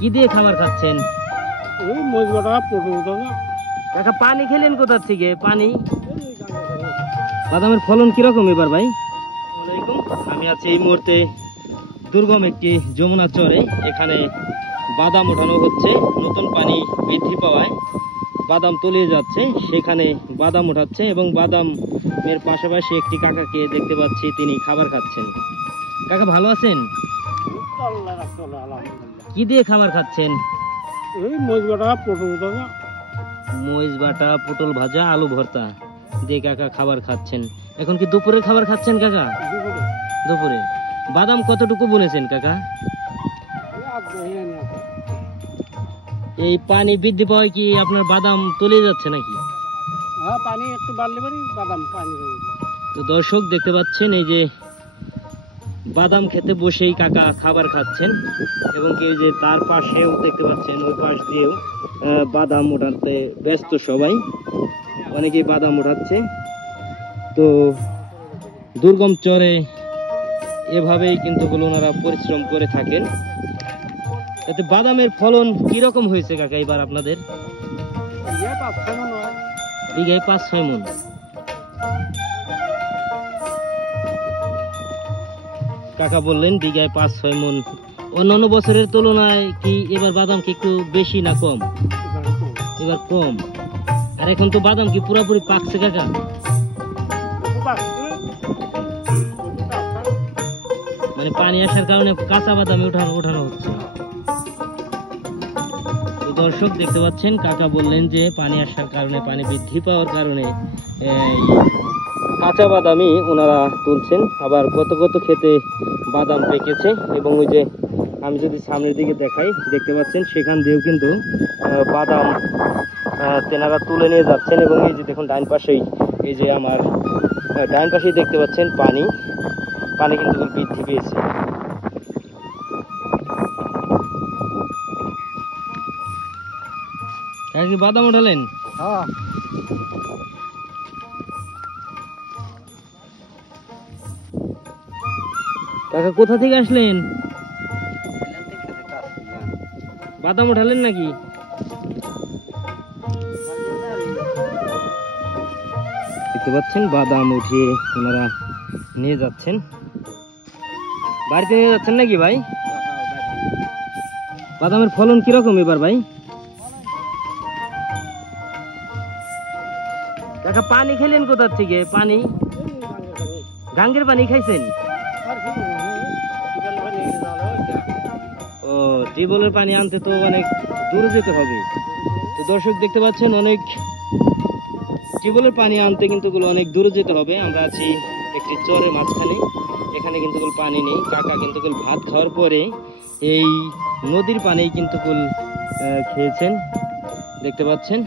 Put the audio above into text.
কি দিয়ে খাবার খাচ্ছেন? কাকা পানি খেলেন কোথা থেকে? পানি বাদামের ফলন কিরকম এবার ভাই? আমি আছি এই মুহূর্তে দুর্গম একটি যমুনা চরে। এখানে বাদাম ওঠানো হচ্ছে। নতুন পানি বৃদ্ধি পাওয়ায় বাদাম তলিয়ে যাচ্ছে, সেখানে বাদাম ওঠাচ্ছে এবং বাদামের পাশাপাশি একটি কাকাকে দেখতে পাচ্ছি, তিনি খাবার খাচ্ছেন। কাকা ভালো আছেন? কি দিয়ে খাবার খাচ্ছেন? মরিচ বাটা, পটল ভাজা, আলু ভর্তা দিয়ে কাকা খাবার খাচ্ছেন। এখন কি দুপুরের খাবার খাচ্ছেন কাকা? দুপুরে বাদাম কতটুকু বুনেছেন কাকা? এই পানি বৃদ্ধি পাওয়ায় কি আপনার বাদাম তলিয়ে যাচ্ছে নাকি? পানি একটু বাড়লে বাদাম পানি। তো দর্শক দেখতে পাচ্ছেন, এই যে বাদাম খেতে বসেই কাকা খাবার খাচ্ছেন এবং কি যে তার পাশেও দেখতে পাচ্ছেন, ওই পাশ দিয়েও বাদাম ওঠাতে ব্যস্ত সবাই, অনেকেই বাদাম ওঠাচ্ছে। তো দুর্গম চরে এভাবেই কিন্তু ওনারা পরিশ্রম করে থাকেন। এতে বাদামের ফলন কিরকম হয়েছে কাকা এবার আপনাদের? বিঘায় 5-6 মণ। কাকা বললেন বিঘায় 5-6 মণ। অন্যান্য বছরের তুলনায় কি এবার বাদাম কি একটু বেশি না কম? এবার কম। আর এখন তো বাদাম কি পুরোপুরি পাকছে কাকা? মানে পানি আসার কারণে কাঁচা বাদামে ওঠানো হচ্ছে। দর্শক দেখতে পাচ্ছেন, কাকা বললেন যে পানি আসার কারণে, পানি বৃদ্ধি পাওয়ার কারণে কাঁচা বাদামই ওনারা তুলছেন। আবার কত কত খেতে বাদাম পেকেছে এবং ওই যে আমি যদি সামনের দিকে দেখাই, দেখতে পাচ্ছেন সেখান দিয়েও কিন্তু বাদাম তেনারা তুলে নিয়ে যাচ্ছেন। এবং এই যে দেখুন ডাইন পাশেই, এই যে আমার ডাইন পাশেই দেখতে পাচ্ছেন পানি কিন্তু বৃদ্ধি পেয়েছে। কি বাদাম উঠালেন? হ্যাঁ। কাকা কোথা থেকে আসলেন? বাদাম উঠালেন নাকি? দেখতে পাচ্ছেন বাদাম উঠিয়ে ওনারা নিয়ে যাচ্ছেন। বাড়িতে নিয়ে যাচ্ছেন নাকি ভাই? বাদামের ফলন কিরকম এবার ভাই? কাকা পানি খেলেন কোথা থেকে? পানি গাঙ্গের পানি খাইছেন? ও, টিউবওয়েলের পানি আনতে তো অনেক দূরে যেতে হবে। তো দর্শক দেখতে পাচ্ছেন, অনেক টিউবওয়েলের পানি আনতে কিন্তু অনেক দূরে যেতে হবে। আমরা আছি একটি চরের মাঝখানে, এখানে কিন্তু পানি নেই। কাকা কিন্তু ভাত খাওয়ার পরে এই নদীর পানি কিন্তু খেয়েছেন, দেখতে পাচ্ছেন।